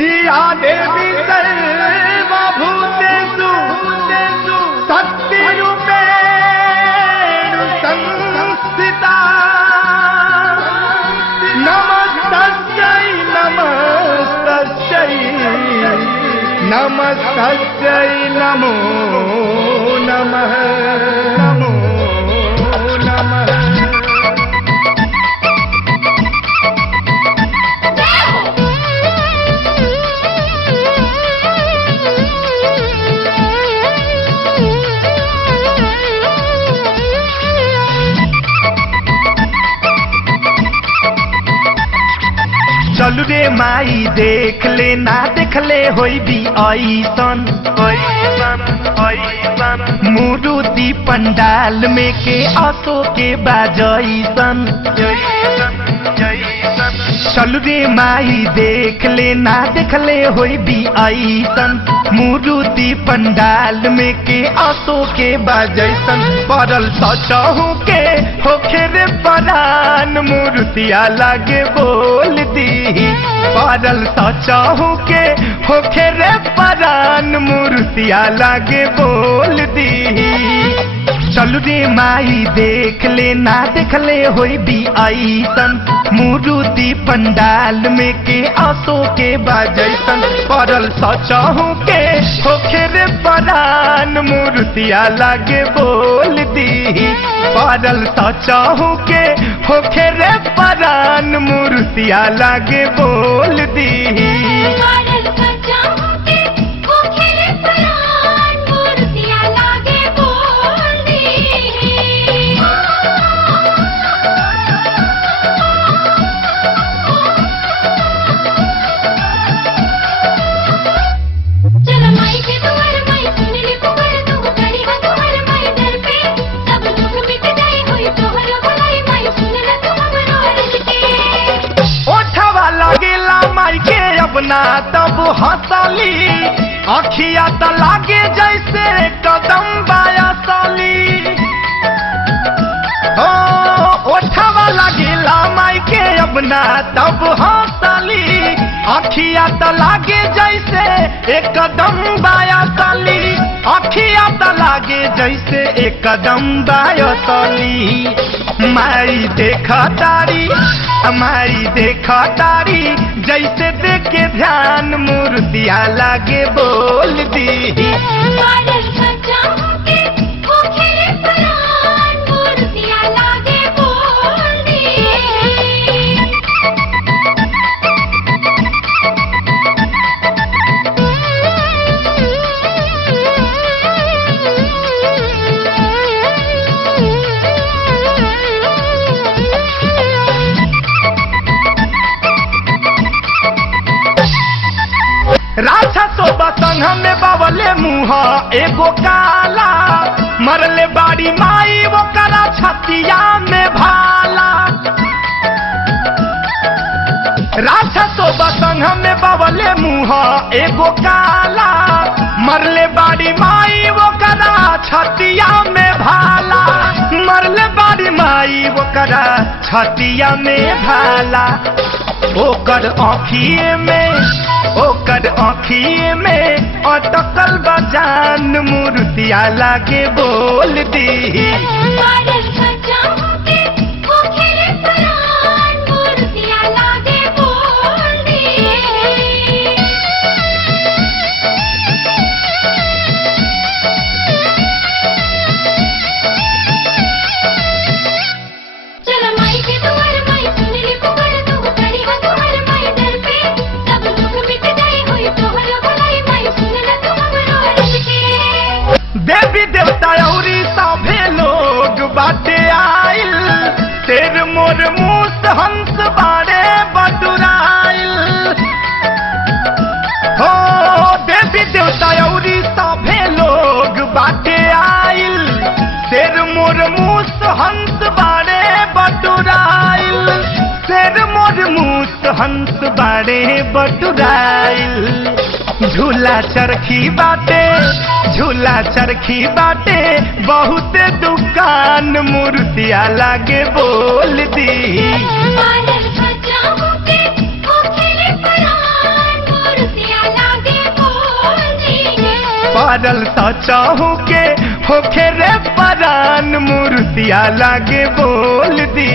या देवी सर्वभूतेषु शक्तिरूपेण संस्थिता नमस्तस्यै नमस्तस्यै नमस्तस्यै नमो नमः नमो नमः। चलू रे माई देख ले ना देख ले होई भी ऐसन मुरुति पंडाल में के असो के बाजैसन। चलू रे माई देख ले ना देख ले होई भी ऐसन मुरुति पंडाल में के असो के बाजैसन। पड़ल सचहू के होखे रे परान मूर्तिया लागे बोल दी पड़ल सचहू के होखे रे परान मूर्तिया लागे बोल दी। चलू रे माई देख ले ना देख ले होई भी ऐसन मुरुति पंडाल में के असो के बाजैसन। पड़ल सचहू के होखे रे परान मूर्तिया लागे बोल दी पड़ल सचहू के होखे रे परान मूर्तिया लागे बोल दी। अपना तब हंसली अखिया त लागे जैसे कदम बाया साली हो ओठवा लगेला माई के अपना तब हंसली अखिया त लागे जैसे एक कदम बाया साली अखिया त लागे जैसे एक कदम बाया साली। माई देखा तारी जैसे देखे ध्यान मूर्तिया लागे बोल दी। राक्षसो बसंग में बवले मुँह एगो काला मरले बाड़ी माई वो करा छतिया में भाला। राक्षसो बसंग में बवले मुँह एगो काला मरले बाड़ी माई वो करा छतिया में भाला मरले बाड़ी माई वो करा छतिया में भाला। ओकर आँखिए में अटकल बजान मूर्तिया लागे बोल दी। देवी देवता औरी सभे लोग बाटे आइल तेर मोर मूस हंस बारे बटुराइल हो देवी देवता औरी सभे लोग बाटे आइल तेर मोर मूस हंस बारे बटुराइल तेर मोर मूस हंस बारे बटुराइल। झूला चरखी बाटे बहुत दुकान मूर्तिया लागे बोल दी। पड़ल सचहु के होखे रे परान मूर्तिया लागे बोल दी।